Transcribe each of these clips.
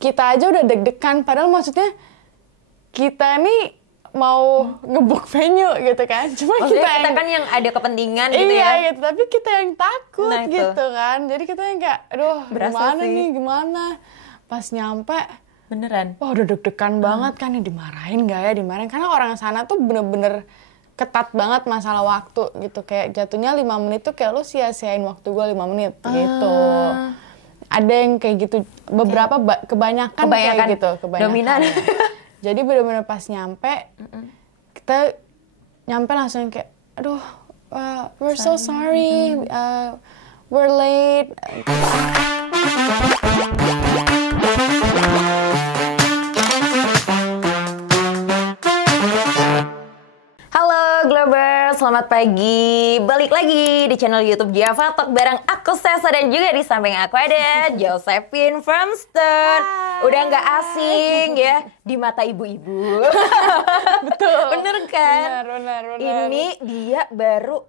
kita aja udah deg-degan, padahal maksudnya kita nih mau nge-book venue gitu kan. Cuma kita kan yang ada kepentingan gitu ya. Iya gitu, tapi kita yang takut Nah, itu. gitu kan. Jadi kita yang kayak, aduh Berasa gimana sih. nih, gimana. Pas nyampe, Beneran. wah udah deg-degan banget kan, nih dimarahin gak ya, dimarahin. Karena orang sana tuh bener-bener ketat banget masalah waktu gitu. Kayak jatuhnya 5 menit tuh kayak lu sia-siain waktu gue 5 menit gitu. Ada yang kayak gitu, beberapa kebanyakan kayak gitu. Dominan. Jadi bener-bener pas nyampe, kita nyampe langsung kayak, aduh, we're so sorry, we're late. Halo Globers, selamat pagi. Balik lagi di channel YouTube Java Talk bareng aku Sesa, dan juga di samping aku ada Josephine Fremston. Udah nggak asing ya di mata ibu-ibu. Betul. Bener kan? Bener. Ini dia baru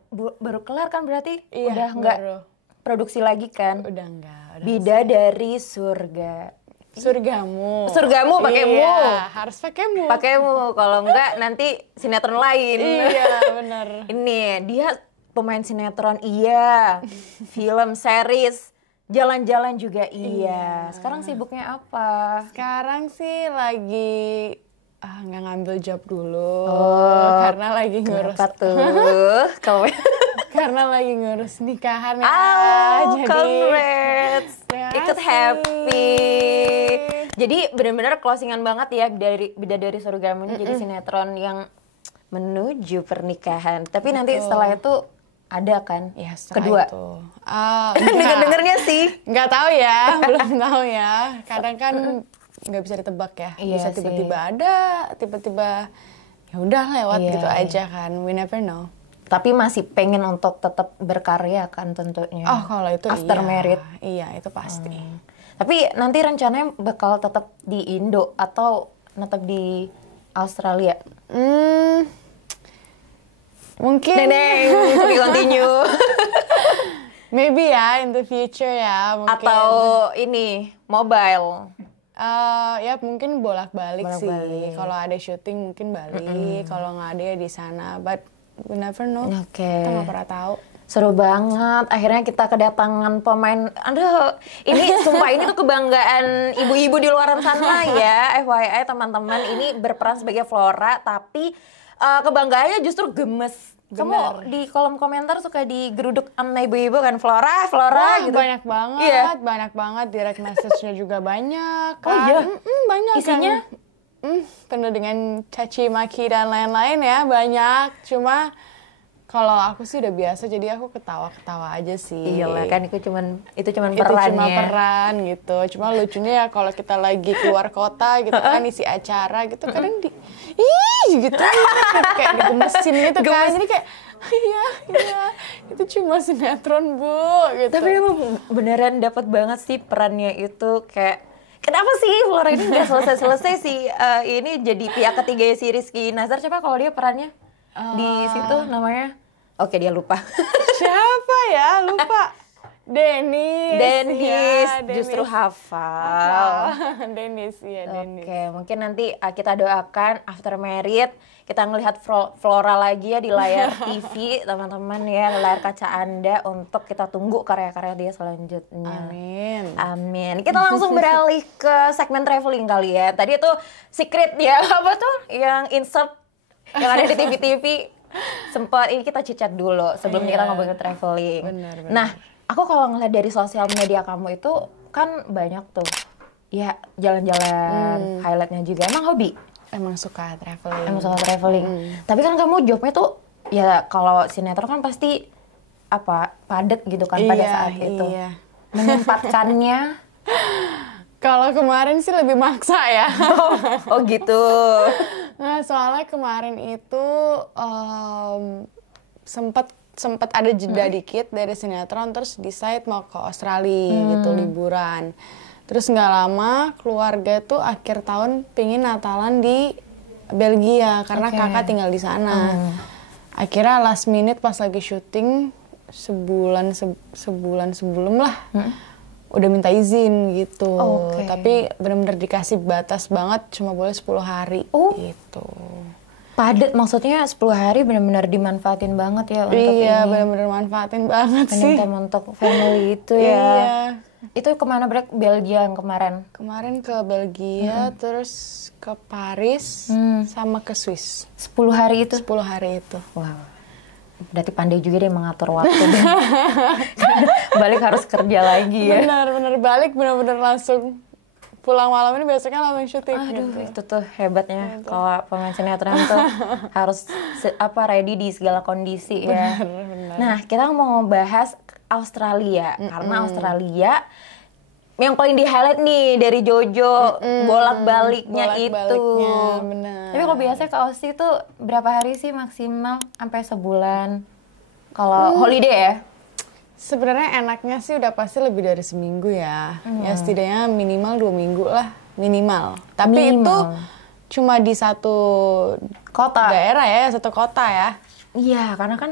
kelar kan berarti? Iya, Udah nggak baru. produksi lagi kan? Udah enggak. Udah Bidadari Surga. Surgamu. Surgamu pakai mu. Iya, harus pakai mu. Pakaimu, kalau enggak nanti sinetron lain. Iya, bener. Ini dia pemain sinetron iya, film series, jalan-jalan juga iya. Sekarang sibuknya apa? Sekarang sih lagi nggak ngambil job dulu. Karena lagi ngurus. Kenapa tuh? Kamu Karena lagi ngurus nikahan ya. oh, jadi congrats. Terima Ikut kasih. happy. Jadi benar-benar closingan banget ya dari Bidadari Surgamu ini jadi sinetron yang menuju pernikahan. Tapi nanti setelah itu ada kan? ya, Kedua. itu. Dengar-dengarnya sih. Nggak tahu ya, belum tahu ya. Kadang kan nggak bisa ditebak ya. Iya Bisa sih. tiba-tiba ada, tiba-tiba ya udah lewat Iya, gitu iya. aja kan. We never know. Tapi masih pengen untuk tetap berkarya kan tentunya. Oh, kalau itu after iya. married. Iya, itu pasti. Tapi nanti rencananya bakal tetap di Indo atau tetap di Australia? Mungkin Neneng, to be continue. maybe ya in the future ya mungkin. Atau ini mobile. Ya mungkin bolak-balik sih. Bolak-balik. Kalau ada syuting mungkin balik, kalau nggak ada ya di sana. But we never know. Oke. Kita nggak pernah tahu. Seru banget. Akhirnya kita kedatangan pemain. Aduh, ini sumpah ini tuh kebanggaan ibu-ibu di luaran sana ya. FYI teman-teman, ini berperan sebagai Flora, tapi kebanggaannya justru gemes. Kamu di kolom komentar suka digeruduk sama ibu-ibu kan, Flora Wah, gitu. banyak banget, Iya. banyak banget. Direct message-nya juga banyak kan. Oh iya? Banyak Isinya? kan. Penuh dengan caci maki dan lain-lain ya, banyak. Cuma kalau aku sih udah biasa, jadi aku ketawa-ketawa aja sih. Iyalah kan itu cuman Itu perannya. cuma peran gitu. Cuma lucunya ya kalau kita lagi keluar kota gitu kan, isi acara gitu, kadang gitu kayak digemesin gitu kan. Jadi kayak iya itu cuma sinetron bu gitu. Tapi emang beneran dapat banget sih perannya itu. Kayak kenapa sih Flora ini nggak selesai sih ini jadi pihak ketiga si Rizky Nazar. Coba kalau dia perannya di situ namanya, oke dia lupa. Siapa ya, lupa. Dennis ya, justru hafal. Dennis ya, Dennis. Oke, mungkin nanti kita doakan after married kita ngelihat Flora lagi ya di layar TV teman-teman ya, layar kaca Anda, untuk kita tunggu karya-karya dia selanjutnya. Amin. Kita langsung beralih ke segmen traveling kali ya. Tadi itu secret ya, apa tuh yang insert yang ada di TV-TV. Sempat ini kita cicat dulu sebelum kita ngomongin traveling. Benar. Nah, aku kalau ngeliat dari sosial media kamu itu kan banyak tuh ya jalan-jalan, highlightnya juga. Emang hobi? Emang suka traveling. Emang suka traveling. Tapi kan kamu jobnya tuh ya kalau sinetron kan pasti apa padat gitu kan pada saat itu. Iya. Menyempatkannya. Kalau kemarin sih lebih maksa ya. Oh gitu. Nah, soalnya kemarin itu sempat ada jeda dikit dari sinetron, terus decide mau ke Australia gitu liburan. Terus nggak lama keluarga tuh akhir tahun pingin Natalan di Belgia karena kakak tinggal di sana. Akhirnya last minute pas lagi syuting sebulan sebelum lah udah minta izin gitu. Oke. Tapi benar-benar dikasih batas banget, cuma boleh 10 hari gitu. Padat, maksudnya 10 hari benar-benar dimanfaatin banget ya untuk Iya, ini. benar-benar manfaatin banget sih. Untuk family itu ya. Iya. Itu kemana Belgia yang kemarin? Kemarin ke Belgia, terus ke Paris, sama ke Swiss. 10 hari itu? 10 hari itu. Wow. Berarti pandai juga deh mengatur waktu deh. Balik harus kerja lagi ya. Benar-benar balik, benar-benar langsung pulang malam ini biasanya langsung syuting. Aduh, gitu. itu tuh hebatnya kalau pemain sinetron tuh harus ready di segala kondisi ya. Benar. Nah, kita mau bahas Australia karena Australia yang paling di highlight nih dari Jojo bolak-baliknya itu. Benar. Tapi kalau biasanya ke Aussie itu berapa hari sih maksimal? Sampai sebulan? Kalau holiday ya? Sebenarnya enaknya sih udah pasti lebih dari seminggu ya. Ya setidaknya minimal 2 minggu lah, minimal. Tapi itu cuma di satu Kota. daerah ya, satu kota ya. Iya, karena kan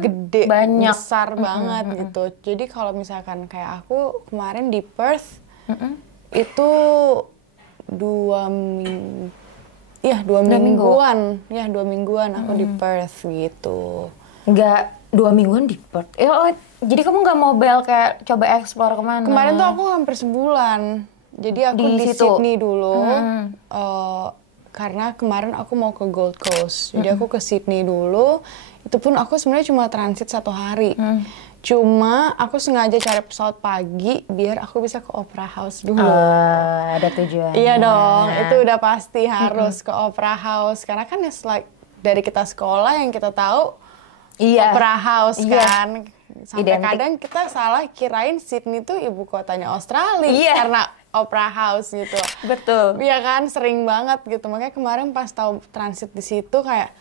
gede, banyak. besar banget gitu. Jadi kalau misalkan kayak aku kemarin di Perth, itu 2 minggu, ya 2 mingguan. Ya 2 mingguan aku di Perth gitu. Nggak 2 mingguan di Perth. Jadi kamu nggak mau kayak coba explore kemana? Kemarin tuh aku hampir sebulan. Jadi aku di Sydney dulu. Karena kemarin aku mau ke Gold Coast. Jadi aku ke Sydney dulu. Itu pun aku sebenarnya cuma transit 1 hari. Cuma aku sengaja cari pesawat pagi biar aku bisa ke Opera House dulu. Ada tujuan. Iya dong, itu udah pasti harus ke Opera House. Karena kan it's like dari kita sekolah yang kita tahu Opera House kan. Sampai kadang kita salah kirain Sydney tuh ibu kotanya Australia karena Opera House gitu. Betul. Iya kan, sering banget gitu. Makanya kemarin pas tahu transit di situ kayak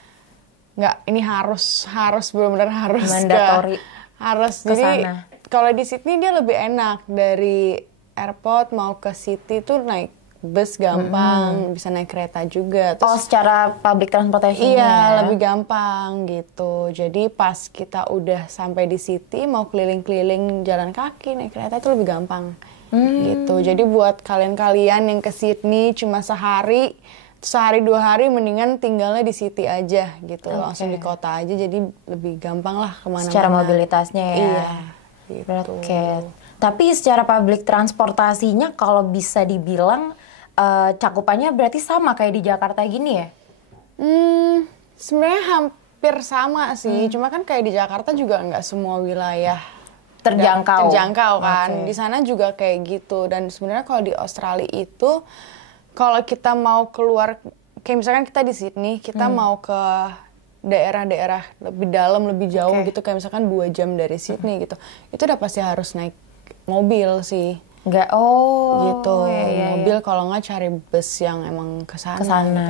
nggak, ini harus benar-benar harus mandatory. Harus ke jadi sana. Kalau di Sydney dia lebih enak, dari airport mau ke city tuh naik bus gampang, bisa naik kereta juga. Terus, secara public transportation. Iya, lebih gampang gitu. Jadi pas kita udah sampai di city, mau keliling-keliling jalan kaki, naik kereta itu lebih gampang. Gitu. Jadi buat kalian-kalian yang ke Sydney cuma sehari 2 hari, mendingan tinggalnya di city aja gitu. Langsung di kota aja, jadi lebih gampang lah kemana-mana. Secara mobilitasnya ya. Iya. Gitu. Tapi secara public transportasinya kalau bisa dibilang cakupannya berarti sama kayak di Jakarta gini ya? Sebenarnya hampir sama sih, cuma kan kayak di Jakarta juga nggak semua wilayah terjangkau kan. Di sana juga kayak gitu. Dan sebenarnya kalau di Australia itu, kalau kita mau keluar, kayak misalkan kita di Sydney, kita mau ke daerah-daerah lebih dalam, lebih jauh gitu, kayak misalkan 2 jam dari Sydney gitu, itu udah pasti harus naik mobil sih. Gitu. Mobil kalau nggak cari bus yang emang kesana.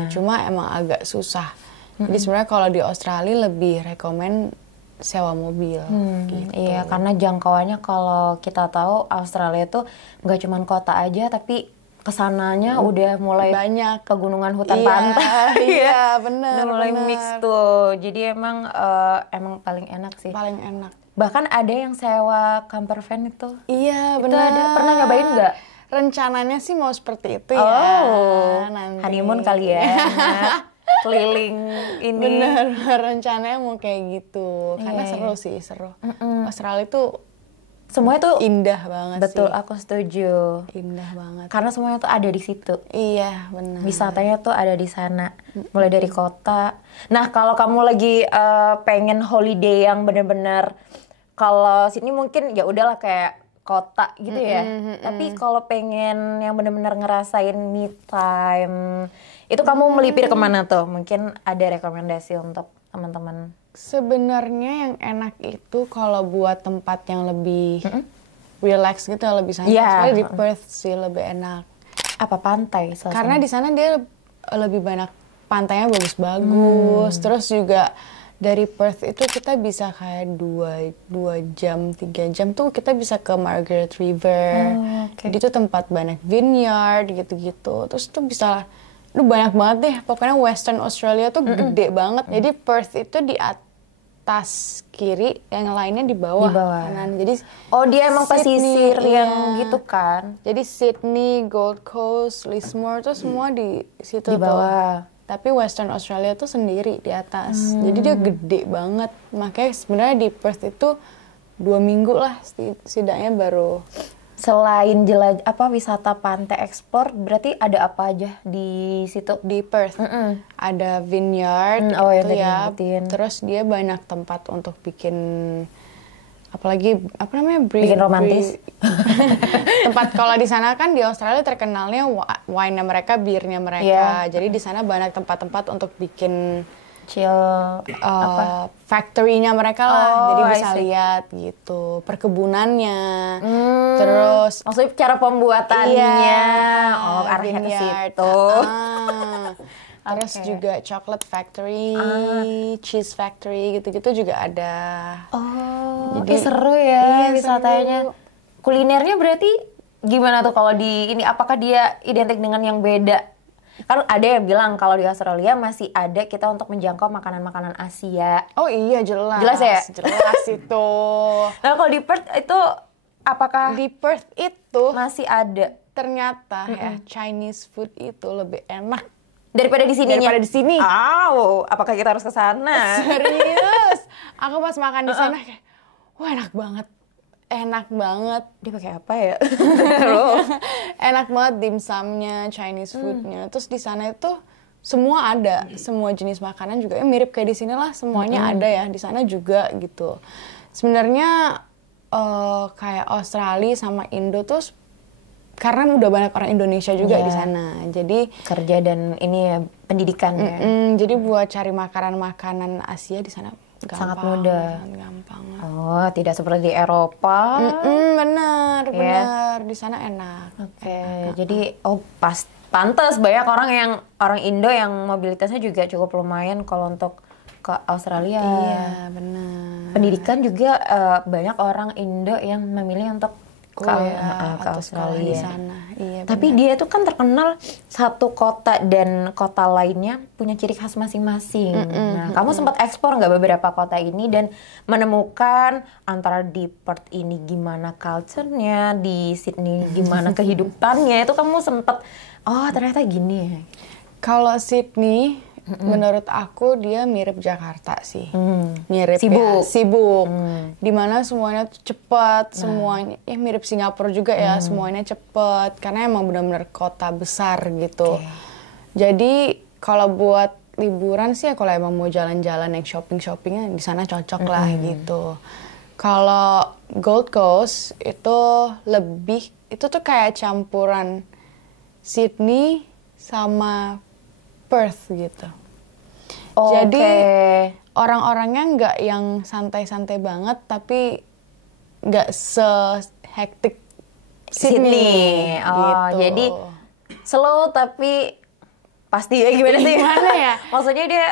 Gitu. Cuma emang agak susah. Jadi sebenarnya kalau di Australia lebih rekomen sewa mobil. Gitu. Iya, karena jangkauannya kalau kita tahu Australia itu nggak cuma kota aja, tapi kesananya udah mulai banyak pegunungan, hutan, pantai. Iya, benar. Udah mulai mix tuh. Jadi emang paling enak sih. Paling enak. Bahkan ada yang sewa camper van itu. Iya, itu benar. Ada. Pernah nyobain nggak? Rencananya sih mau seperti itu ya. Nanti. Honeymoon kali ya. Keliling ini. Bener, rencananya mau kayak gitu. Karena seru sih, seru. Australia itu semuanya tuh indah banget. Betul, sih. aku setuju. Indah banget. Karena semuanya tuh ada di situ. Iya, benar. Wisatanya tuh ada di sana. Mulai dari kota. Nah, kalau kamu lagi pengen holiday yang bener-bener, kalau sini mungkin ya udahlah kayak kota gitu ya. Tapi kalau pengen yang bener-bener ngerasain me time, itu kamu melipir kemana tuh? Mungkin ada rekomendasi untuk teman-teman. Sebenarnya yang enak itu kalau buat tempat yang lebih relax gitu, lebih santai. Soalnya di Perth sih lebih enak. Apa pantai? Karena di sana dia lebih banyak pantainya bagus-bagus. Terus juga dari Perth itu kita bisa kayak 2 jam, 3 jam tuh kita bisa ke Margaret River. Jadi itu tempat banyak vineyard gitu-gitu. Terus tuh bisa, banyak banget deh. Pokoknya Western Australia tuh gede banget. Jadi Perth itu atas kiri, yang lainnya di bawah, kanan. Jadi dia emang Sydney, pesisir yang gitu kan. Jadi Sydney, Gold Coast, Lismore tuh semua di situ Di bawah. tuh. Tapi Western Australia tuh sendiri di atas. Jadi dia gede banget. Makanya sebenarnya di Perth itu 2 minggu lah setidaknya baru. Selain wisata pantai explore, berarti ada apa aja di situ? Di Perth ada vineyard itu ya. Terus dia banyak tempat untuk bikin bikin romantis. Tempat kalau di sana kan di Australia terkenalnya wine-nya mereka, birnya mereka. Jadi di sana banyak tempat-tempat untuk bikin chill factory-nya mereka lah. Jadi bisa lihat gitu perkebunannya. Terus maksudnya cara pembuatannya arahnya ke situ. Terus juga chocolate factory, cheese factory gitu-gitu juga ada. Jadi seru ya wisatanya. Seru. Kulinernya berarti gimana tuh kalau di ini, apakah dia identik dengan yang beda? Kan ada yang bilang kalau di Australia masih ada kita untuk menjangkau makanan-makanan Asia. Oh iya, jelas. Jelas ya? Jelas itu. Nah kalau di Perth itu apakah di Perth itu masih ada? Ternyata ya Chinese food itu lebih enak daripada di sini. Apakah kita harus ke sana? Serius. Aku pas makan di sana kayak wah enak banget. Dia pakai apa ya? Enak banget dimsumnya, Chinese foodnya. Terus di sana itu semua ada, semua jenis makanan juga mirip kayak di sini lah, semuanya ada ya di sana juga gitu. Sebenarnya kayak Australia sama Indo tuh karena udah banyak orang Indonesia juga di sana, jadi kerja dan ini ya pendidikan ya. Jadi buat cari makanan Asia di sana sangat mudah, gampang. Tidak seperti di Eropa. Benar. Di sana enak. Jadi pantas banyak orang Indo yang mobilitasnya juga cukup lumayan kalau untuk ke Australia. Iya, benar. Pendidikan juga banyak orang Indo yang memilih untuk ke Australia di sana. Iya, tapi dia itu kan terkenal satu kota dan kota lainnya punya ciri khas masing-masing. Kamu sempat eksplor nggak beberapa kota ini dan menemukan antara di Perth ini gimana culture-nya, di Sydney gimana kehidupannya, itu kamu sempat ternyata gini ya. Kalau Sydney menurut aku dia mirip Jakarta sih. Mirip sibuk. Dimana semuanya tuh cepat, semuanya mirip Singapura juga ya, semuanya cepat karena emang benar-benar kota besar gitu. Jadi kalau buat liburan sih ya, kalau emang mau jalan-jalan yang shoppingnya di sana cocok lah gitu. Kalau Gold Coast itu tuh kayak campuran Sydney sama Perth gitu. Jadi orang-orangnya nggak yang santai-santai banget, tapi nggak se-hektik Sydney. Gitu. Jadi slow tapi pasti ya gimana sih? Gimana ya? Maksudnya dia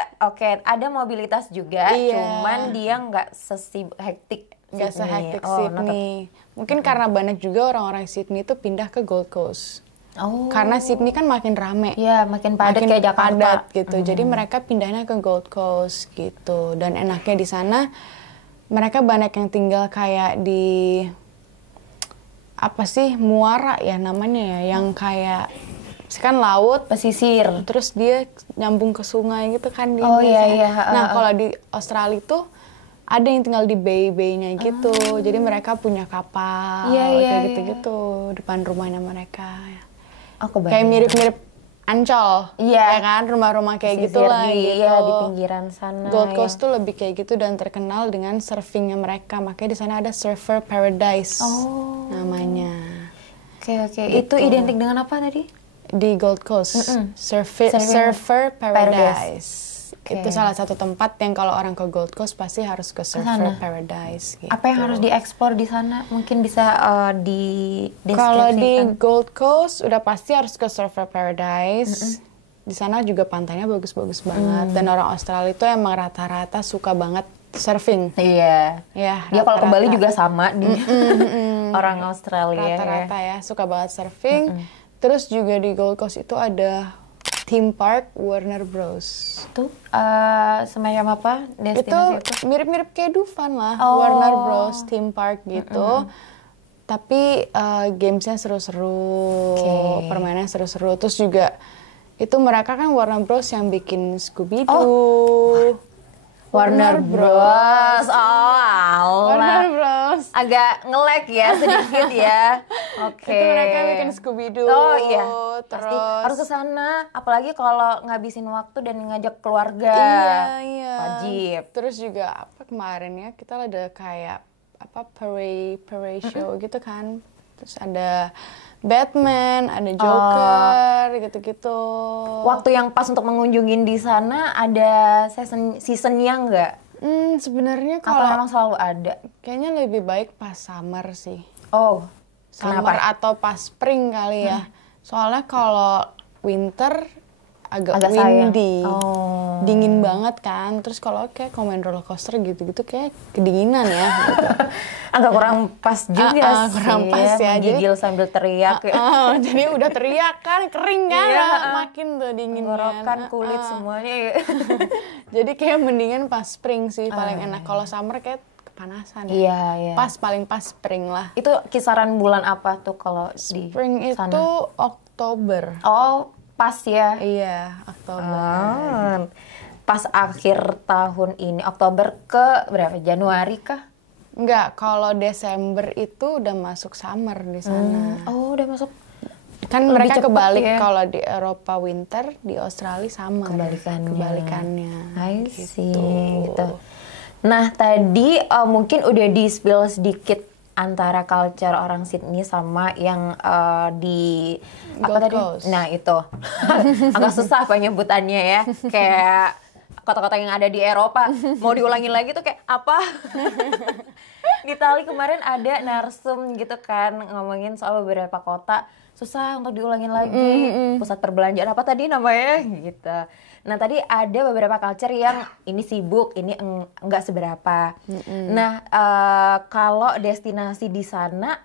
ada mobilitas juga, cuman dia nggak hektik. Nggak se-hektik Sydney. Mungkin karena banyak juga orang-orang Sydney itu pindah ke Gold Coast. Karena Sydney kan makin rame. Iya, makin padat kayak Jakarta gitu. Jadi mereka pindahnya ke Gold Coast gitu. Dan enaknya di sana mereka banyak yang tinggal kayak di muara ya namanya ya, yang kayak kan laut pesisir. Terus dia nyambung ke sungai gitu kan dia. Nah, kalau di Australia tuh ada yang tinggal di bay-nya gitu. Jadi mereka punya kapal kayak gitu-gitu depan rumahnya mereka. Kayak mirip-mirip Ancol, ya kan, rumah-rumah kayak gitulah gitu. Iya, di pinggiran sana. Gold Coast tuh lebih kayak gitu dan terkenal dengan surfingnya mereka. Makanya di sana ada Surfer Paradise namanya. Oke. Itu identik dengan apa tadi? Di Gold Coast, Surfer Paradise. Itu salah satu tempat yang kalau orang ke Gold Coast pasti harus ke Surfer Paradise. Gitu. Apa yang harus dieksplor di sana? Mungkin bisa di kalau di Gold Coast udah pasti harus ke Surfer Paradise. Di sana juga pantainya bagus-bagus banget. Dan orang Australia itu emang rata-rata suka banget surfing. Iya. Ya. Dia kalau ke Bali juga sama orang Australia. Rata-rata ya suka banget surfing. Terus juga di Gold Coast itu ada theme park Warner Bros. Itu semacam apa destinasi itu? Mirip-mirip kayak Dufan lah, Oh. Warner Bros theme park gitu. Tapi gamesnya seru-seru, Oke. permainannya seru-seru. Terus juga itu mereka kan Warner Bros yang bikin Scooby-Doo. Warner Bros. Oh, Warner alah. Bros. Agak nge-lag ya sedikit ya. Oke. Itu mereka bikin Scooby-Doo. Oh iya, pasti Terus harus ke sana. Apalagi kalau ngabisin waktu dan ngajak keluarga. Iya. Wajib. Terus juga apa kemarin ya, kita ada kayak apa parade show gitu kan. Terus ada Batman, ada Joker, gitu-gitu. Waktu yang pas untuk mengunjungin di sana ada seasonnya nggak? Sebenarnya Atau kalau memang selalu ada? kayaknya lebih baik pas summer sih. Oh, Summer kenapa? atau pas spring kali ya. Soalnya kalau winter agak sayang. windy. Oh. Dingin banget kan. Terus kalau kayak main roller coaster gitu-gitu kayak kedinginan ya. Gitu. Agak kurang pas juga sih. Kurang pas ya. Menggigil sambil teriak ya. Jadi udah teriak kan, kering kan. Iya, Makin tuh dinginnya. Tenggorokan, kulit semuanya ya. Jadi kayak mendingan pas spring sih paling enak. Kalau summer kayak kepanasan ya. Iya, iya. Paling pas spring lah. Itu kisaran bulan apa tuh kalau di Spring sana? itu Oktober. Oh, pas ya. Iya, Oktober. Pas akhir tahun ini, Oktober ke berapa? Januari kah? Enggak, kalau Desember itu udah masuk summer di sana. Oh, udah masuk. Kan Lebih mereka cepet kebalik ya. kalau di Eropa winter, di Australia summer. Kebalikannya. I see, gitu. Nah, tadi mungkin udah di-spill sedikit antara culture orang Sydney sama yang di apa Gold tadi? Coast. Nah, itu. Agak susah penyebutannya ya. Kayak kota-kota yang ada di Eropa. Mau diulangin lagi tuh kayak apa? Di Itali kemarin ada narsum gitu kan ngomongin soal beberapa kota susah untuk diulangin lagi. Pusat perbelanjaan apa tadi namanya gitu. Nah, tadi ada beberapa culture yang ini sibuk, ini enggak seberapa. Nah, kalau destinasi di sana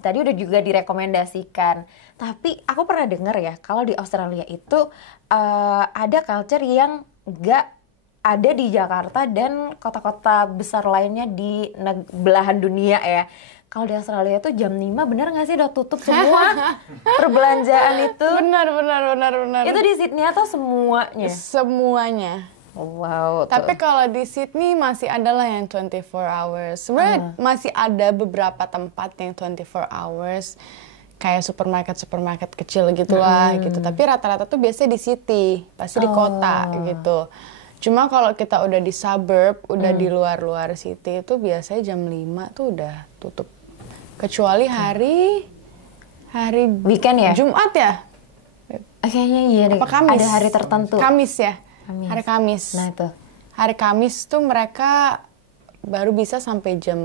tadi udah juga direkomendasikan. Tapi aku pernah dengar ya, kalau di Australia itu ada culture yang enggak ada di Jakarta dan kota-kota besar lainnya di belahan dunia ya. Kalau di Australia tuh jam 5 bener nggak sih udah tutup semua perbelanjaan itu? Benar. Itu di Sydney atau semuanya? Semuanya. Wow. Tapi kalau di Sydney masih ada lah yang 24 hours. Sebenarnya masih ada beberapa tempat yang 24 hours. Kayak supermarket kecil gitulah gitu. Tapi rata-rata tuh biasanya di city, pasti di kota gitu. Cuma kalau kita udah di suburb, udah di luar-luar city itu biasanya jam 5 tuh udah tutup. Kecuali hari weekend ya? Jumat ya? Kayaknya iya deh. Apa Kamis? Ada hari tertentu. Kamis ya? Kamis. Hari Kamis. Nah itu. Hari Kamis tuh mereka baru bisa sampai jam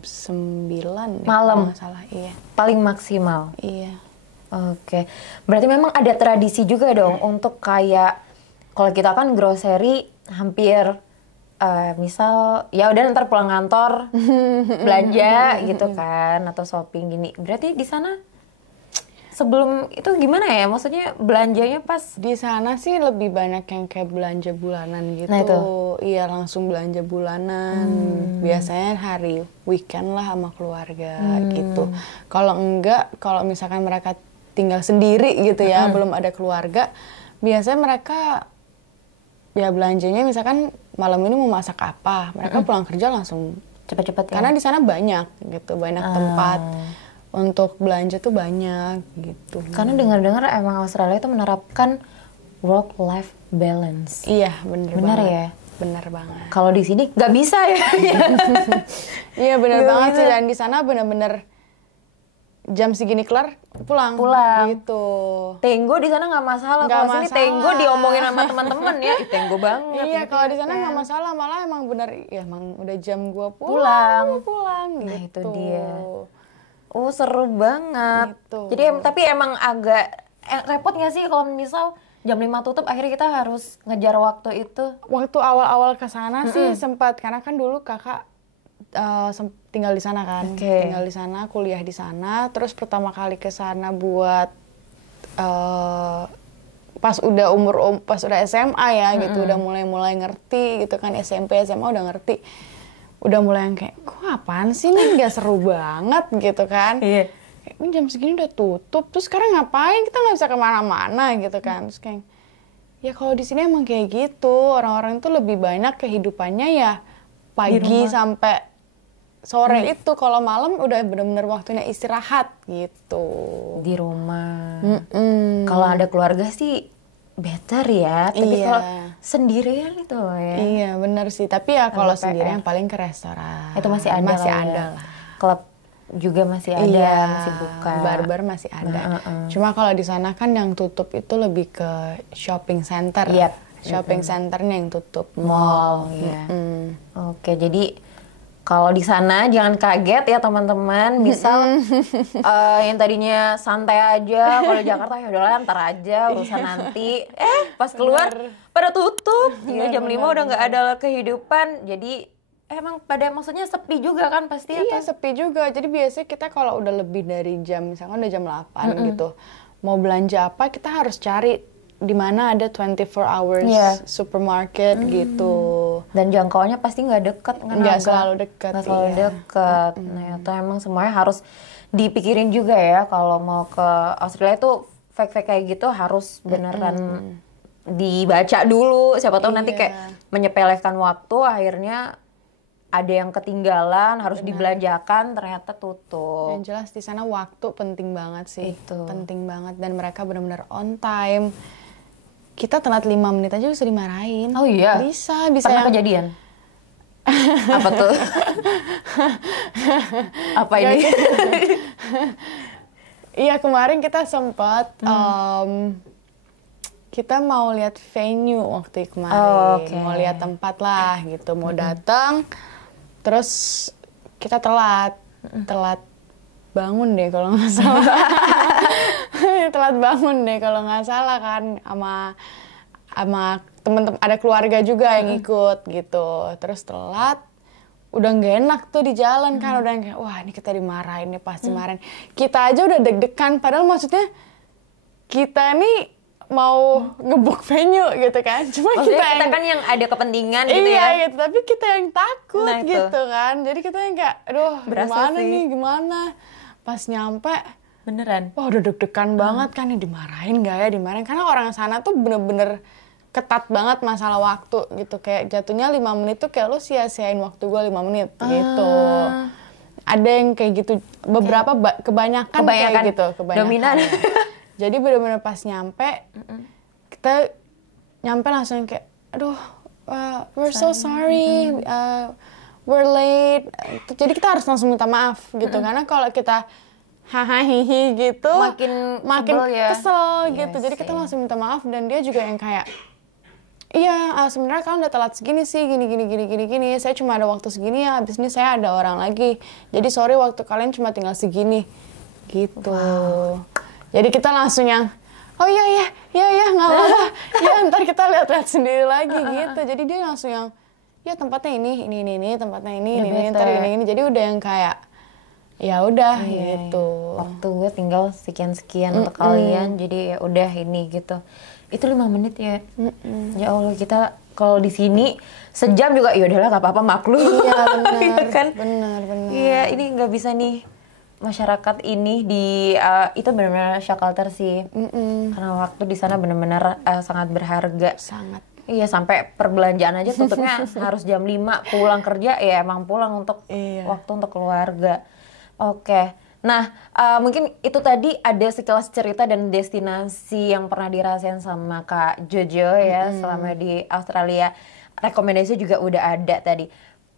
9 deh, Malam. kalau nggak salah. Iya. Paling maksimal. Iya. Oke. Berarti memang ada tradisi juga dong untuk kayak kalau kita kan grocery hampir misal ya udah ntar pulang kantor belanja gitu kan atau shopping gini. Berarti di sana sebelum itu gimana ya? Maksudnya belanjanya pas Di sana sih lebih banyak yang kayak belanja bulanan gitu. Nah, itu. Iya, langsung belanja bulanan. Biasanya hari weekend lah sama keluarga gitu. Kalau enggak, kalau misalkan mereka tinggal sendiri gitu ya, belum ada keluarga, biasanya mereka ya belanjanya misalkan malam ini mau masak apa, mereka pulang kerja langsung cepet-cepet ya? karena di sana banyak gitu, banyak tempat untuk belanja tuh banyak gitu. Karena dengar-dengar emang Australia itu menerapkan work-life balance. Iya, bener Benar banget. ya? Bener banget. Kalau di sini nggak bisa ya? Iya bener Nggak banget bisa. sih, dan di sana bener-bener jam segini kelar pulang. Gitu. Tenggo di sana nggak masalah. Nggak Kalau sini masalah. tenggo diomongin sama teman-teman ya. Ih, tenggo banget. Iya, gitu kalau di sana kan. nggak masalah, malah emang bener ya emang udah jam gua pulang gitu. Nah, itu dia. Oh, seru banget. Gitu. Jadi tapi emang agak repot nggak sih kalau misal jam 5 tutup akhirnya kita harus ngejar waktu itu? Waktu awal-awal ke sana sih sempat, karena kan dulu kakak tinggal di sana kan. Oke. Tinggal di sana, kuliah di sana, terus pertama kali ke sana buat pas udah pas udah SMA ya gitu, udah mulai ngerti gitu kan, SMP SMA udah ngerti, udah mulai yang kayak kok apaan sih nih, nggak seru banget gitu kan. Iya. Ini jam segini udah tutup, terus sekarang ngapain, kita nggak bisa kemana-mana gitu kan. Terus kayak ya kalau di sini emang kayak gitu, orang-orang tuh lebih banyak kehidupannya ya pagi sampai sore itu, kalau malam udah benar-benar waktunya istirahat gitu Di rumah. Kalau ada keluarga sih better ya, tapi kalau sendirian itu ya. Iya benar sih, tapi ya kalau sendirian paling ke restoran. Itu masih ada lah. Klub juga masih ada, masih buka. Barber masih ada. Cuma kalau di sana kan yang tutup itu lebih ke shopping center. Shopping centernya yang tutup. Mall. Ya. Oke, jadi kalau di sana jangan kaget ya teman-teman. Misal yang tadinya santai aja, kalau di Jakarta ya udahlah ntar aja urusan nanti. Pas keluar pada tutup. Jam 5 udah nggak ada kehidupan. Jadi emang pada maksudnya sepi juga kan pasti. Iya sepi juga. Jadi biasanya kita kalau udah lebih dari jam, misalkan udah jam 8 gitu, mau belanja apa kita harus cari di mana ada 24 hours supermarket gitu. Dan jangkauannya pasti nggak deket kan? Nggak selalu deket. Nggak selalu deket. Nah itu emang semuanya harus dipikirin juga ya kalau mau ke Australia itu fake-fake kayak gitu harus beneran dibaca dulu. Siapa tahu nanti kayak menyepelekan waktu akhirnya ada yang ketinggalan, harus dibelanjakan, ternyata tutup. Yang jelas di sana waktu penting banget sih. Penting banget, dan mereka benar-benar on time. Kita telat 5 menit aja bisa dimarahin. Oh iya? Bisa Pernah kejadian? Apa tuh? Apa ini? Iya, kemarin kita sempat kita mau lihat venue waktu kemarin. Mau lihat tempat lah gitu, mau datang. Terus kita telat bangun deh kalau nggak salah. Telat bangun deh kalau nggak salah kan, sama temen-temen, ada keluarga juga yang ikut gitu. Terus telat, udah nggak enak tuh di jalan kan, udah kayak wah ini kita dimarahin nih, pasti marahin. Kita aja udah deg-degan, padahal maksudnya kita nih mau nge-book venue gitu kan. Cuma kita kan yang ada kepentingan gitu ya. Iya gitu, tapi kita yang takut gitu kan. Jadi kita yang kayak aduh gimana. Pas nyampe beneran, wah udah deg-degan banget kan, nih dimarahin gak ya, dimarahin. Karena orang sana tuh bener-bener ketat banget masalah waktu gitu. Kayak jatuhnya 5 menit tuh kayak lu sia-siain waktu gue 5 menit gitu. Ada yang kayak gitu, beberapa kebanyakan kayak gitu, dominan. Ya. Jadi bener-bener pas nyampe, kita nyampe langsung kayak aduh we're so sorry, we're late. Jadi kita harus langsung minta maaf gitu. Karena kalau kita hahaha gitu makin kesel gitu. Jadi kita langsung minta maaf, dan dia juga yang kayak iya sebenarnya kalian udah telat segini sih, gini. Saya cuma ada waktu segini ya, habis ini saya ada orang lagi. Jadi sorry waktu kalian cuma tinggal segini gitu. Jadi kita langsung yang oh iya nggak apa-apa. Ya ntar kita lihat sendiri lagi gitu. Jadi dia langsung yang ya tempatnya ini tempatnya ini ntar ini. Jadi udah yang kayak ya udah gitu. Waktu gue tinggal sekian untuk kalian, jadi ya udah ini gitu. Itu 5 menit ya. Ya Allah, kita kalau di sini sejam juga ya udahlah nggak apa-apa, maklum. Iya benar. Ya kan? Benar. Iya, ini nggak bisa nih masyarakat ini di itu benar-benar shelter sih. Karena waktu di sana benar-benar sangat berharga. Sangat. Iya, sampai perbelanjaan aja tutupnya harus jam 5, pulang kerja ya emang pulang untuk waktu untuk keluarga. Oke. Nah, mungkin itu tadi ada sekilas cerita dan destinasi yang pernah dirasain sama Kak Jojo ya selama di Australia. Rekomendasi juga udah ada tadi.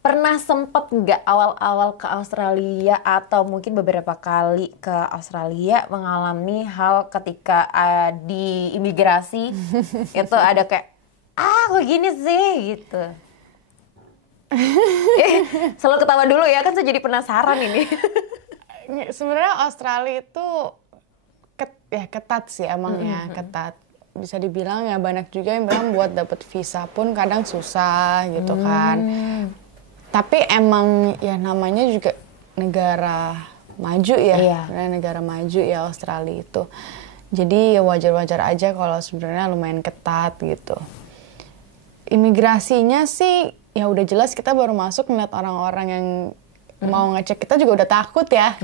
Pernah sempet nggak awal-awal ke Australia atau mungkin beberapa kali ke Australia mengalami hal ketika di imigrasi itu ada kayak kok gini sih gitu. Selalu ketawa dulu ya, kan saya jadi penasaran ini. Sebenarnya Australia itu ketat sih emangnya, ketat. Bisa dibilang ya banyak juga yang bilang buat dapet visa pun kadang susah gitu kan. Tapi emang ya namanya juga negara maju ya, negara maju ya Australia itu. Jadi ya wajar-wajar aja kalau sebenarnya lumayan ketat gitu. Imigrasinya sih ya udah jelas kita baru masuk ngeliat orang-orang yang mau ngecek kita juga udah takut ya.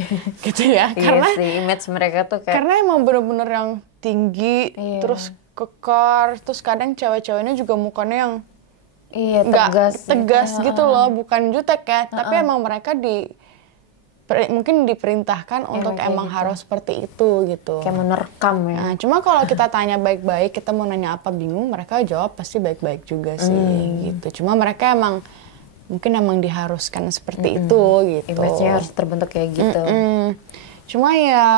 Gitu ya. Iya sih, image mereka tuh kayak Karena emang bener-bener yang tinggi, terus kekar, terus kadang cewek-ceweknya juga mukanya yang tegas gitu loh, bukan jutek ya, tapi emang mereka mungkin diperintahkan untuk emang gitu. harus seperti itu gitu. Kayak menerkam ya. Nah, cuma kalau kita tanya baik-baik, kita mau nanya apa bingung, mereka jawab pasti baik-baik juga sih gitu. Cuma mereka mungkin emang diharuskan seperti itu gitu. Image-nya harus terbentuk kayak gitu. Cuma ya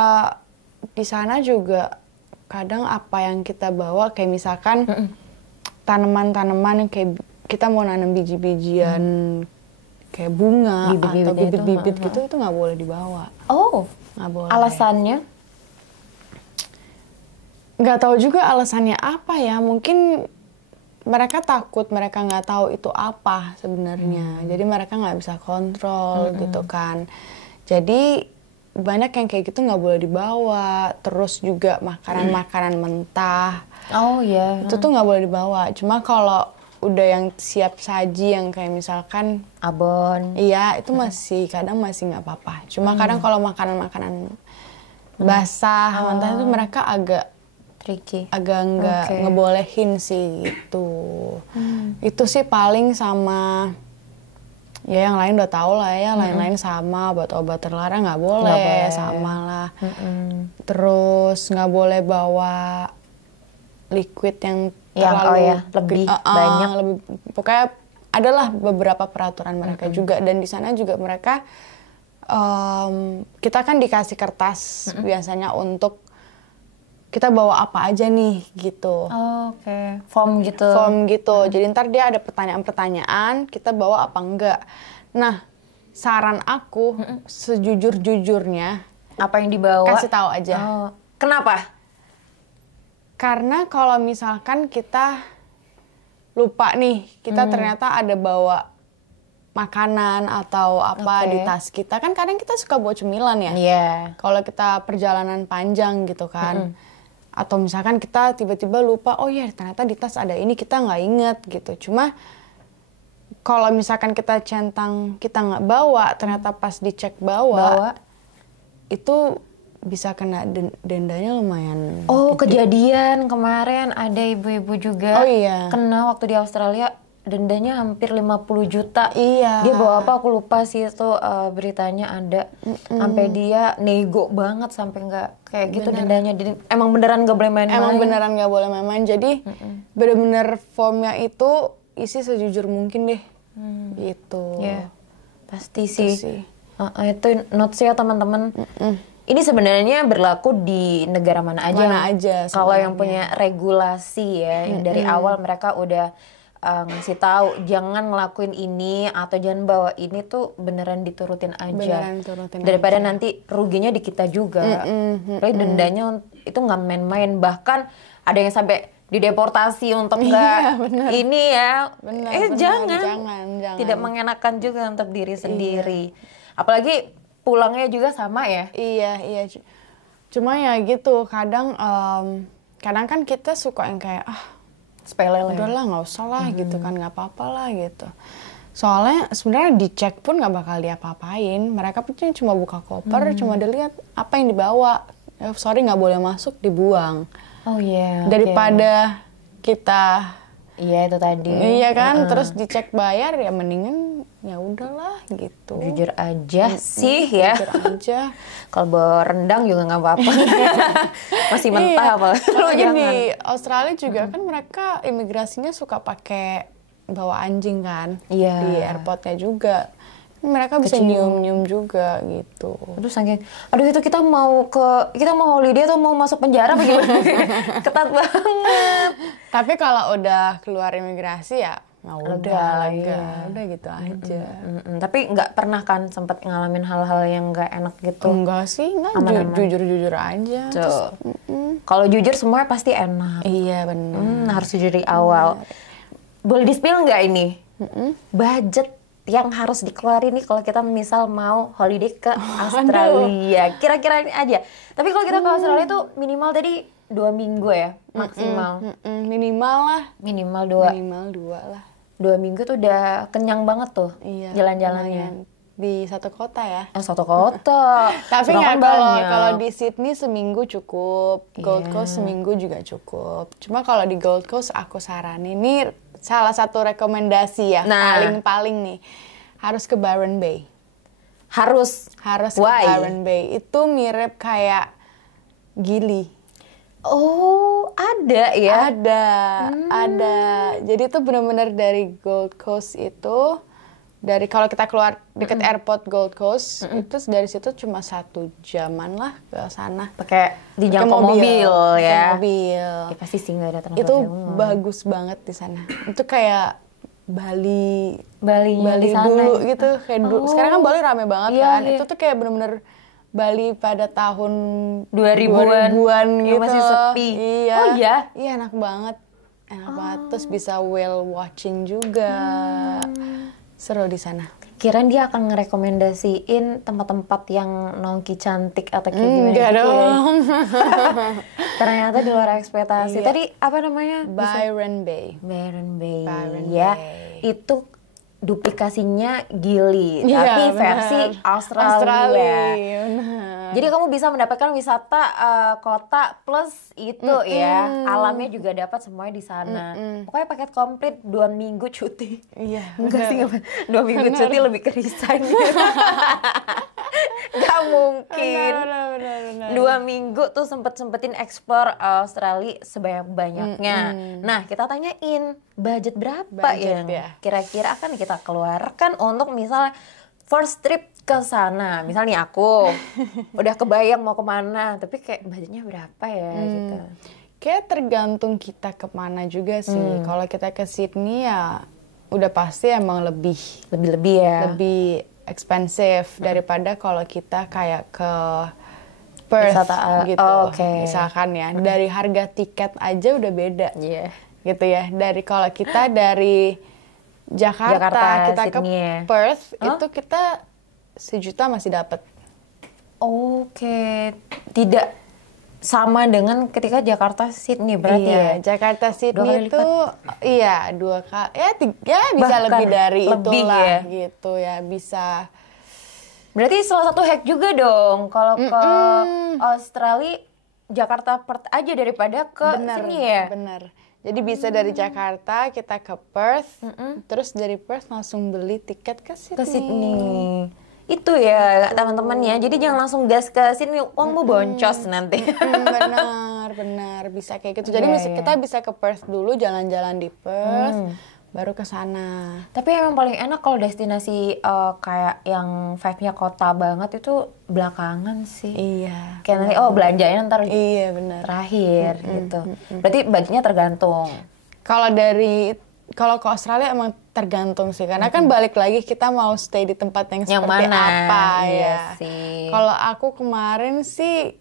di sana juga kadang apa yang kita bawa kayak misalkan tanaman-tanaman yang kayak kita mau nanam biji-bijian kayak bunga atau bibit-bibit gitu itu nggak boleh dibawa. Oh, nggak boleh. alasannya? Nggak tahu juga alasannya apa ya. Mungkin mereka takut, mereka nggak tahu itu apa sebenarnya. Jadi mereka nggak bisa kontrol gitu kan. Jadi banyak yang kayak gitu nggak boleh dibawa. Terus juga makanan-makanan mentah. Oh iya. Itu tuh nggak boleh dibawa. Cuma kalau udah yang siap saji yang kayak misalkan abon. Iya, itu kadang masih nggak apa-apa. Cuma kadang kalau makanan-makanan basah, mentah itu mereka agak Tricky. Agak nggak ngebolehin sih gitu. Itu sih paling sama ya yang lain udah tahu lah ya, lain-lain sama obat-obat terlarang nggak boleh, sama lah. Terus nggak boleh bawa liquid yang terlalu lebih banyak. Pokoknya adalah beberapa peraturan mereka juga, dan di sana juga mereka kita kan dikasih kertas biasanya untuk kita bawa apa aja nih gitu. Oke. Form gitu. Jadi ntar dia ada pertanyaan-pertanyaan, kita bawa apa enggak. Nah, saran aku sejujur-jujurnya apa yang dibawa? kasih tahu aja. Kenapa? Karena kalau misalkan kita lupa nih, kita ternyata ada bawa makanan atau apa di tas kita, kan kadang kita suka bawa cemilan ya. Kalau kita perjalanan panjang gitu kan. Atau misalkan kita tiba-tiba lupa, oh ya ternyata di tas ada ini, kita nggak inget gitu. Cuma kalau misalkan kita centang, kita nggak bawa, ternyata pas dicek bawa. Itu bisa kena dendanya lumayan. Oh, gede. Kejadian kemarin ada ibu-ibu juga kena waktu di Australia, dendanya hampir 50 juta. Iya. Dia bawa apa aku lupa sih itu beritanya ada. Sampai dia nego banget sampai nggak kayak gitu dendanya. Emang beneran nggak boleh main-main. Emang beneran nggak boleh main-main. Jadi bener-bener formnya itu isi sejujur mungkin deh. Gitu. Ya, pasti sih. Itu notes ya teman-teman. Ini sebenarnya berlaku di negara mana aja. Mana aja. Kalau yang punya regulasi ya, yang dari awal mereka udah ngasih tahu jangan ngelakuin ini atau jangan bawa ini tuh beneran diturutin aja. Daripada nanti ruginya di kita juga. Dendanya itu nggak main-main. Bahkan ada yang sampai dideportasi untuk nggak ini ya. Jangan. Tidak mengenakan juga untuk diri sendiri. Apalagi pulangnya juga sama ya. Iya. Cuma ya gitu, kadang kan kita suka yang kayak sepele lah. Udahlah nggak usah lah gitu kan, nggak apa-apa lah gitu. Soalnya sebenarnya dicek pun nggak bakal diapa-apain. Mereka pun cuma buka koper, cuma dilihat apa yang dibawa. Sorry nggak boleh masuk, dibuang. Oh iya. Daripada kita. Iya itu tadi. Iya kan, terus dicek bayar ya mendingan ya udahlah gitu. Jujur aja sih ya. Jujur aja. Kalau bawa rendang juga nggak apa-apa. Masih mentah apa? Apalagi di Australia juga kan mereka imigrasinya suka pakai bawa anjing kan. Iya. Di airportnya juga. Mereka bisa nyium-nyium juga gitu. Aduh itu kita mau holiday atau mau masuk penjara bagaimana? Ketat banget. Tapi kalau udah keluar imigrasi ya udah gitu aja. Tapi nggak pernah kan sempat ngalamin hal-hal yang nggak enak gitu? Enggak sih, jujur-jujur aja. Kalau jujur semua pasti enak. Iya benar. Harus jujur di awal. Boleh di-spill nggak ini? Budget yang harus dikeluarin nih kalau kita misal mau holiday ke Australia. Kira-kira ini aja. Tapi kalau kita ke Australia tuh minimal tadi 2 minggu ya maksimal. Minimal lah. Minimal 2. Minimal 2 lah. 2 minggu tuh udah kenyang banget tuh jalan-jalannya. Di satu kota ya. Satu kota. Tapi Sedangkan nggak banyak. kalau di Sydney seminggu cukup, Gold Coast seminggu juga cukup. Cuma kalau di Gold Coast aku saranin, ini salah satu rekomendasi ya, paling nih harus ke Byron Bay. Harus Harus ke Byron Bay. Itu mirip kayak Gili. Oh, ada ya? Ada. Jadi itu benar-benar dari Gold Coast itu, dari kalau kita keluar deket airport Gold Coast, itu dari situ cuma 1 jaman lah ke sana. Pakai dijangkau mobil ya? Mobil. Ya pasti sih nggak ada transportasi Itu umum. bagus banget di sana. Itu kayak Bali Bali sana. dulu gitu, kayak dulu. Sekarang kan Bali rame banget kan. Iya. Itu tuh kayak bener-bener Bali pada tahun 2000-an gitu. yang masih sepi. Iya. Oh iya? Iya, enak banget. Terus bisa whale watching juga. Seru di sana. Kirain dia akan ngerekomendasiin tempat-tempat yang nongki cantik atau kayak gimana Enggak gitu ya. dong. Ternyata di luar ekspektasi. Iya. Tadi apa namanya? Byron Bay. Byron Bay. Byron Ya, Bay. itu duplikasinya Gili, Iya, tapi benar. versi Australia. Benar. Jadi kamu bisa mendapatkan wisata kota plus itu ya, alamnya juga dapat semuanya di sana. Pokoknya paket komplit 2 minggu cuti. Iya. Enggak sih, 2 minggu cuti lebih ke resign. Gak mungkin. Benar. 2 minggu tuh sempet-sempetin explore Australia sebanyak-banyaknya. Nah, kita tanyain budget berapa Budget ya. kira-kira akan kita keluarkan untuk misalnya first trip ke sana. Misalnya aku udah kebayang mau kemana, tapi kayak budgetnya berapa ya gitu. Kayak tergantung kita kemana juga sih. Kalau kita ke Sydney ya udah pasti emang lebih Lebih-lebih ya. lebih expensive daripada kalau kita kayak ke Perth Wisata, gitu. oke. Misalkan ya, dari harga tiket aja udah beda. Iya. Gitu ya. Dari kalau kita dari Jakarta kita ke Sydney ya. Perth itu kita 1 juta masih dapat. Oke, tidak sama dengan ketika Jakarta Sydney berarti Iya, ya. Jakarta 2 kali Sydney lipat. itu iya 2 kali ya bisa Bahkan lebih dari lebih itulah ya. gitu ya, bisa. Berarti salah satu hack juga dong kalau ke Australia Jakarta Perth aja daripada ke Sydney ya. Bener. Jadi bisa dari Jakarta kita ke Perth, terus dari Perth langsung beli tiket ke Sydney. Ke Sydney. Itu ya teman-teman ya. Jadi jangan langsung gas ke Sydney, uangmu boncos nanti. Benar bisa kayak gitu. Jadi Iya. kita bisa ke Perth dulu, jalan-jalan di Perth, baru ke sana. Tapi emang paling enak kalau destinasi kayak yang vibe-nya kota banget itu belakangan sih. Iya. Kayak nanti belanjanya ntar Iya benar. terakhir gitu. Berarti budgetnya tergantung. Kalau ke Australia emang tergantung sih, karena kan balik lagi kita mau stay di tempat yang Yang seperti mana? apa Iya ya. sih. Kalau aku kemarin sih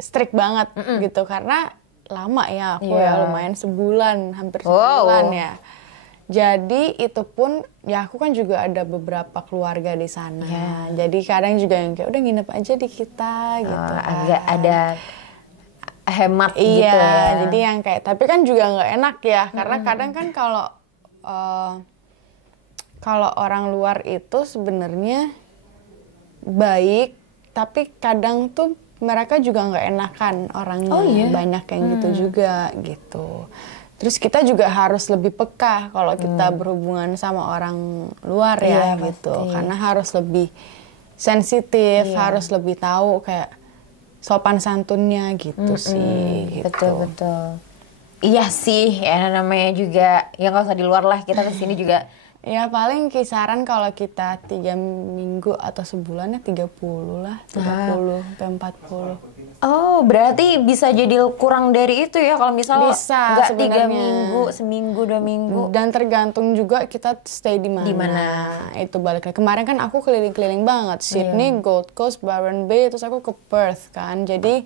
strict banget gitu, karena lama ya aku Iya. ya, lumayan sebulan, hampir Wow. sebulan ya. Jadi itu pun ya aku kan juga ada beberapa keluarga di sana. Jadi kadang juga yang kayak udah nginep aja di kita gitu. Agak ada hemat Iya, gitu ya. jadi yang kayak, tapi kan juga nggak enak ya, karena kadang kan kalau orang luar itu sebenarnya baik, tapi kadang tuh mereka juga nggak enakan orangnya. Oh, iya? Banyak yang gitu juga gitu. Terus kita juga harus lebih peka kalau kita berhubungan sama orang luar ya Iya, gitu, pasti. karena harus lebih sensitif, harus lebih tahu kayak sopan santunnya gitu sih. Gitu. Betul. Iya sih, ya namanya juga ya nggak usah di luar lah, kita kesini juga. Ya paling kisaran kalau kita 3 minggu atau sebulan ya 30 lah, 30 sampai 40. Oh, berarti bisa jadi kurang dari itu ya kalau misalnya Bisa nggak 3 sebenarnya. minggu, seminggu, 2 minggu. Dan tergantung juga kita stay di mana. Di mana. Itu balik lagi. Kemarin kan aku keliling-keliling banget. Sydney, Gold Coast, Byron Bay, terus aku ke Perth kan. Jadi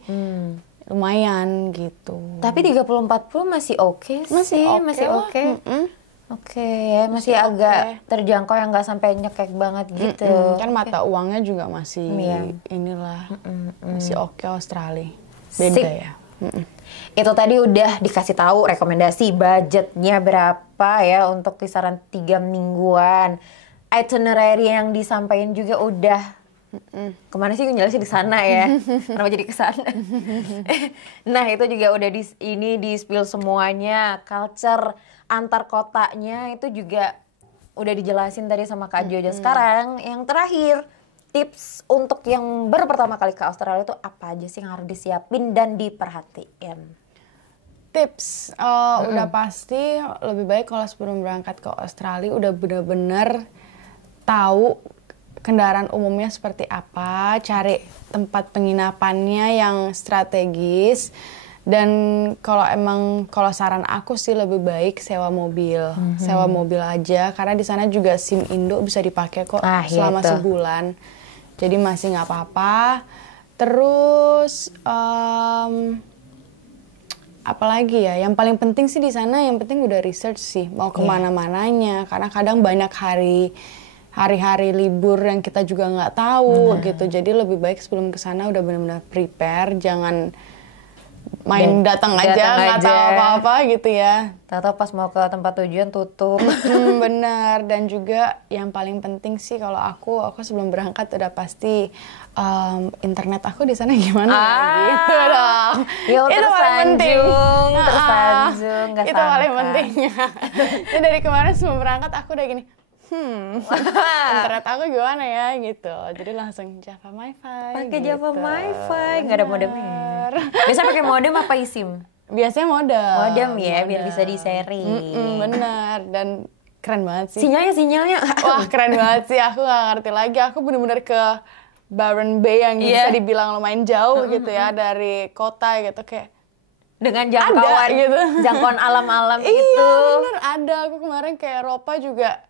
lumayan gitu. Tapi 30-40 masih oke sih, masih lah. oke. Oke ya, masih agak terjangkau yang nggak sampai nyekek banget gitu. Kan mata uangnya juga masih Iya. inilah masih oke Australia. Sip. Beda ya. Itu tadi udah dikasih tahu rekomendasi, budgetnya berapa ya untuk kisaran 3 mingguan. Itinerary yang disampaikan juga udah. Kemana sih jelasin di sana ya? Kenapa jadi ke sana? Nah, itu juga udah di spill semuanya. Culture antar kotanya itu juga udah dijelasin tadi sama Kak Jojo. Sekarang yang terakhir, tips untuk yang baru pertama kali ke Australia itu apa aja sih yang harus disiapin dan diperhatiin? Tips, udah pasti lebih baik kalau sebelum berangkat ke Australia udah benar-benar tahu kendaraan umumnya seperti apa, cari tempat penginapannya yang strategis, dan kalau saran aku sih lebih baik sewa mobil aja, karena di sana juga SIM Indo bisa dipakai kok selama sebulan, jadi masih nggak apa-apa. Terus apalagi ya, yang paling penting sih di sana, yang penting udah research sih mau kemana-mananya, karena kadang banyak hari-hari libur yang kita juga nggak tahu gitu. Jadi lebih baik sebelum kesana udah benar-benar prepare, jangan main datang aja nggak tahu apa-apa gitu ya. Tahu pas mau ke tempat tujuan tutup. Benar. Dan juga yang paling penting sih kalau aku sebelum berangkat udah pasti internet aku di sana gimana gitu dong. Ya itu paling penting. Tersanjung, nggak itu paling pentingnya. Jadi dari kemarin sebelum berangkat aku udah gini, internet aku gimana ya gitu. Jadi langsung Java MiFi. Pakai gitu. Java MiFi, nggak ada modemnya. Biasa pakai modem apa eSIM? Biasanya modem ya, biar bisa di-sharing. Bener, dan keren banget sih. Sinyalnya. Wah, keren banget sih. Aku nggak ngerti lagi. Aku bener-bener ke Byron Bay yang bisa dibilang lumayan jauh gitu ya dari kota gitu, kayak dengan jangkauan gitu. Jangkauan alam-alam itu. Iya, bener ada. Aku kemarin ke Eropa juga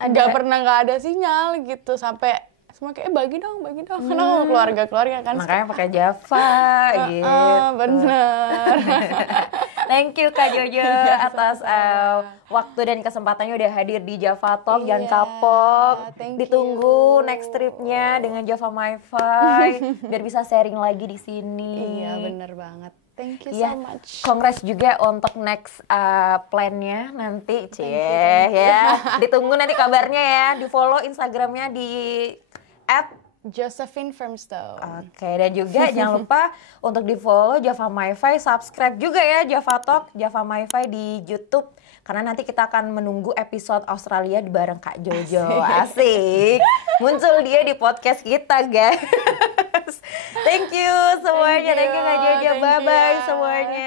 nggak pernah nggak ada sinyal gitu, sampai semua kayak bagi dong karena keluarga kan, makanya pakai Java gitu. Bener. Thank you Kak Jojo atas waktu dan kesempatannya udah hadir di Java Talk. Jangan kapok, ditunggu next tripnya dengan Java MiFi biar bisa sharing lagi di sini. Iya, bener banget. Thank you so much. Congrats juga untuk next plan-nya nanti, ya. Ditunggu nanti kabarnya ya. Di follow Instagramnya di @Josephine Firmstone. Oke, dan juga jangan lupa untuk di follow Java MiFi, subscribe juga ya Java Talk, Java MiFi di YouTube. Karena nanti kita akan menunggu episode Australia bareng Kak Jojo. Asik. Muncul dia di podcast kita, guys. Thank you semuanya. Thank you Kak Jojo. Bye-bye semuanya.